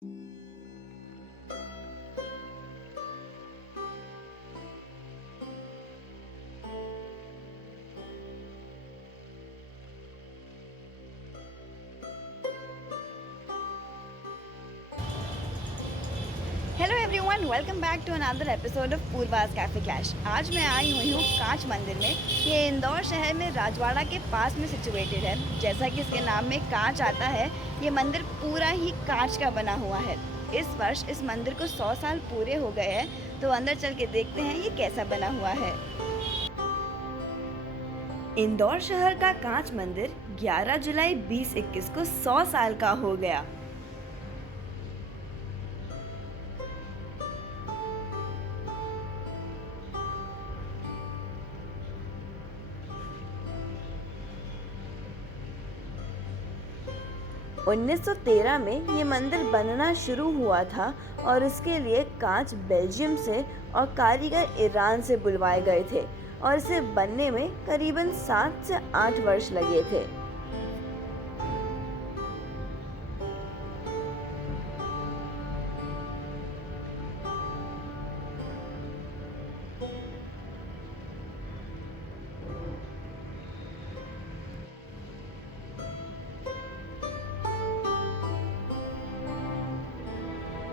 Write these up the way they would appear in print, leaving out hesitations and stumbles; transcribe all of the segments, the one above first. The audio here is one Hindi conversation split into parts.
Hello everyone, welcome back to another episode of पूर्वाज कैफे क्लैश। आज मैं आई हुई हूँ कांच मंदिर में। ये इंदौर शहर में राजवाड़ा के पास में सिचुएटेड है। जैसा कि इसके नाम में कांच आता है, ये मंदिर पूरा ही कांच का बना हुआ है। इस वर्ष इस मंदिर को 100 साल पूरे हो गए हैं, तो अंदर चल के देखते हैं ये कैसा बना हुआ है। इंदौर शहर का कांच मंदिर 11 जुलाई 2021 को 100 साल का हो गया। उन्नीस 1913 में ये मंदिर बनना शुरू हुआ था और इसके लिए कांच बेल्जियम से और कारीगर ईरान से बुलवाए गए थे और इसे बनने में करीबन 7 से 8 वर्ष लगे थे।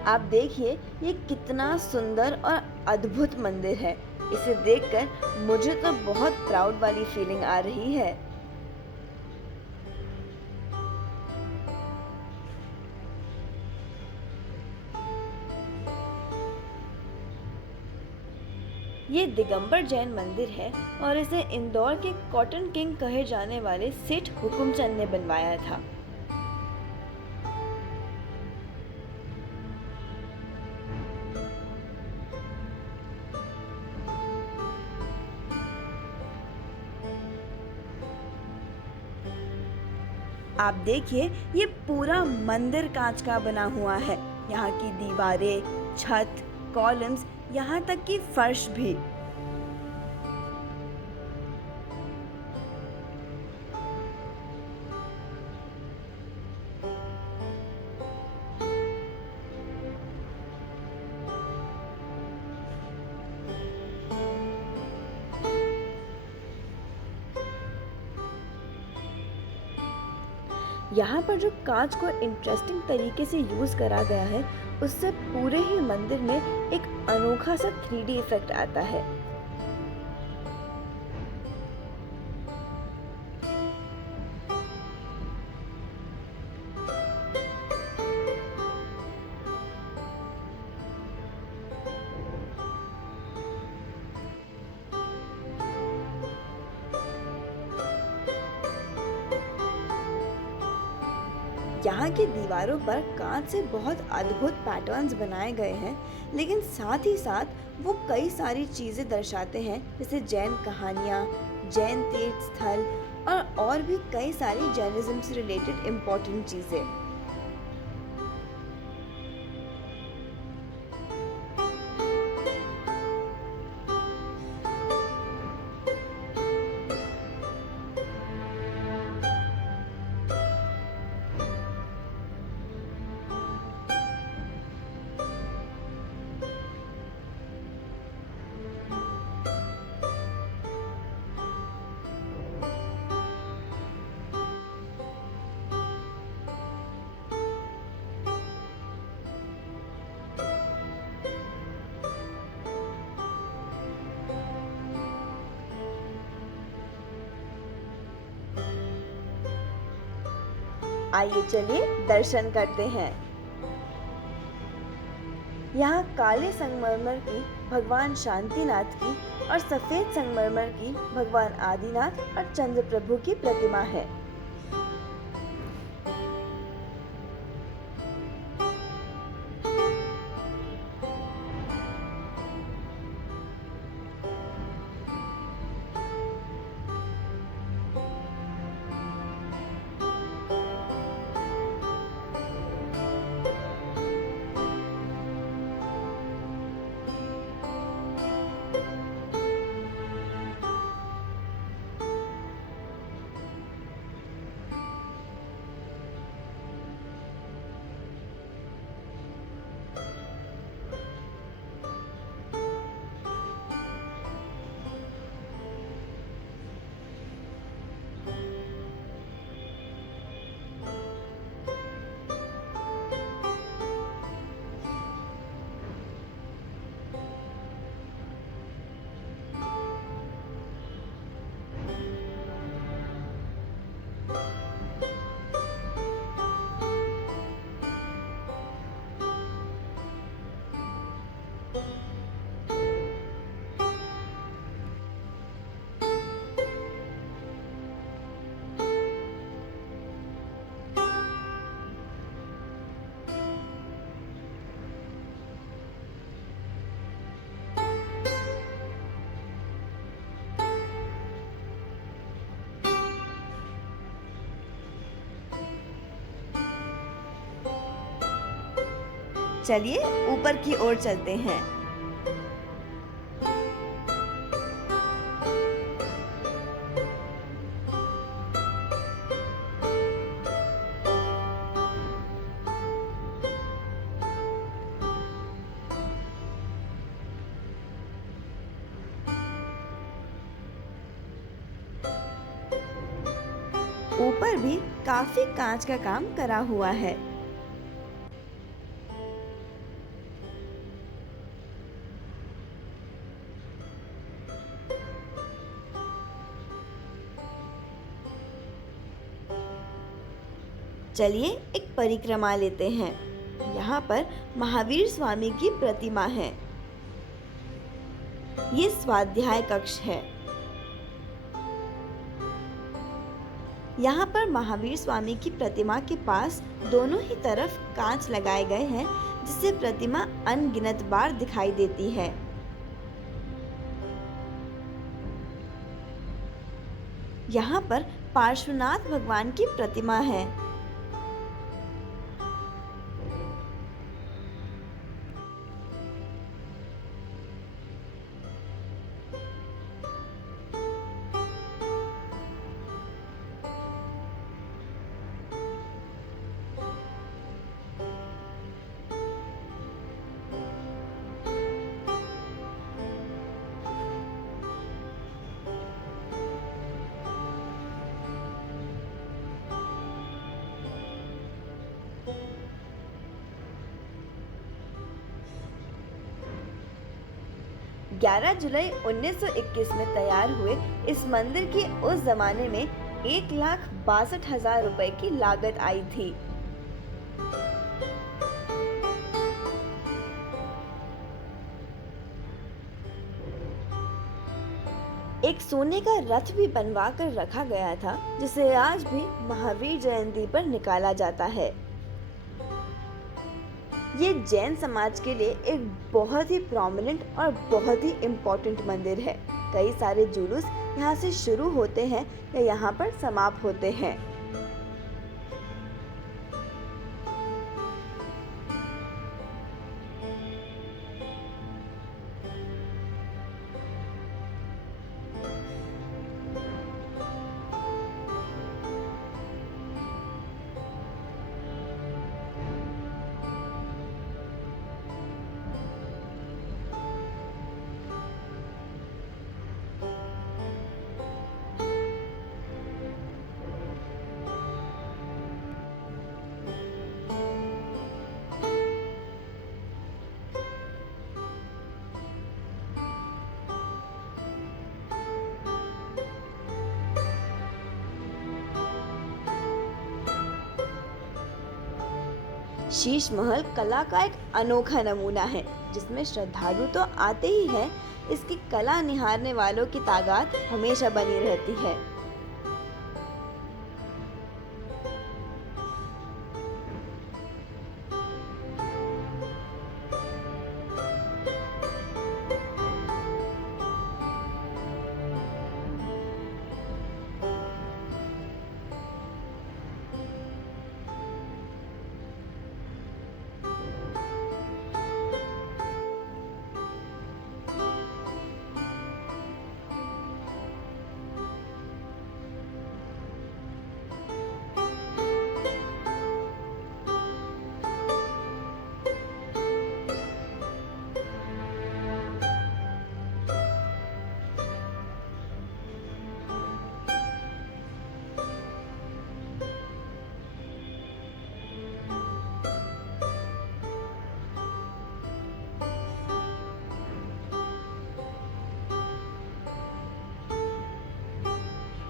आप देखिए ये कितना सुंदर और अद्भुत मंदिर है। इसे देखकर मुझे तो बहुत प्राउड वाली फीलिंग आ रही है। ये दिगंबर जैन मंदिर है और इसे इंदौर के कॉटन किंग कहे जाने वाले सेठ हुकुमचंद ने बनवाया था। आप देखिए ये पूरा मंदिर कांच का बना हुआ है। यहाँ की दीवारें, छत, कॉलम्स, यहाँ तक कि फर्श भी। यहाँ पर जो कांच को इंटरेस्टिंग तरीके से यूज करा गया है, उससे पूरे ही मंदिर में एक अनोखा सा 3D इफेक्ट आता है। यहाँ की दीवारों पर कांच से बहुत अद्भुत पैटर्न्स बनाए गए हैं, लेकिन साथ ही साथ वो कई सारी चीजें दर्शाते हैं, जैसे जैन कहानियाँ, जैन तीर्थ स्थल और भी कई सारी जैनिज्म से रिलेटेड इम्पोर्टेंट चीजें। आइए चलिए दर्शन करते हैं। यहाँ काले संगमरमर की भगवान शांतिनाथ की और सफेद संगमरमर की भगवान आदिनाथ और चंद्र प्रभु की प्रतिमा है। चलिए ऊपर की ओर चलते हैं। ऊपर भी काफी कांच का काम करा हुआ है। चलिए एक परिक्रमा लेते हैं। यहाँ पर महावीर स्वामी की प्रतिमा है। ये स्वाध्याय कक्ष है। यहाँ पर महावीर स्वामी की प्रतिमा के पास दोनों ही तरफ कांच लगाए गए हैं, जिससे प्रतिमा अनगिनत बार दिखाई देती है। यहाँ पर पार्श्वनाथ भगवान की प्रतिमा है। ग्यारह जुलाई 1921 में तैयार हुए इस मंदिर की उस जमाने में 1,62,000 रुपए की लागत आई थी। एक सोने का रथ भी बनवा कर रखा गया था, जिसे आज भी महावीर जयंती पर निकाला जाता है। ये जैन समाज के लिए एक बहुत ही प्रोमिनेंट और बहुत ही इम्पोर्टेंट मंदिर है। कई सारे जुलूस यहाँ से शुरू होते हैं या यहाँ पर समाप्त होते हैं। शीश महल कला का एक अनोखा नमूना है, जिसमें श्रद्धालु तो आते ही हैं, इसकी कला निहारने वालों की तादाद हमेशा बनी रहती है।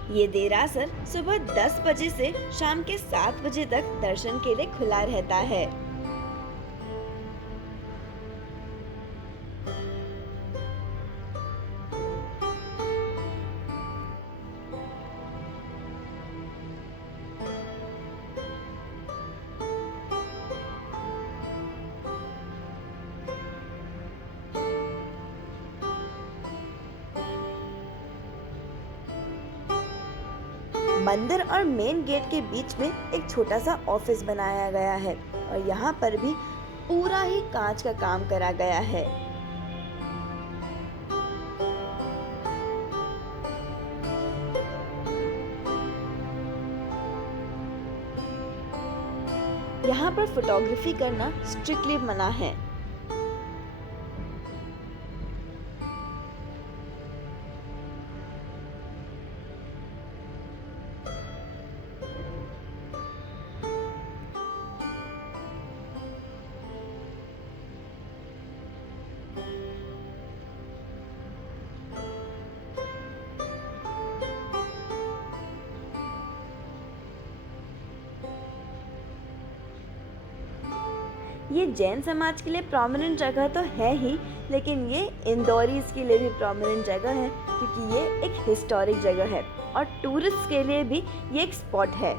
ये देरासर सुबह 10 बजे से शाम के 7 बजे तक दर्शन के लिए खुला रहता है। मंदिर और मेन गेट के बीच में एक छोटा सा ऑफिस बनाया गया है और यहाँ पर भी पूरा ही कांच का काम करा गया है। यहाँ पर फोटोग्राफी करना स्ट्रिक्टली मना है। ये जैन समाज के लिए प्रोमिनेंट जगह तो है ही, लेकिन ये इंदौरीज के लिए भी प्रोमिनेंट जगह है क्योंकि ये एक हिस्टोरिक जगह है और टूरिस्ट के लिए भी ये एक स्पॉट है।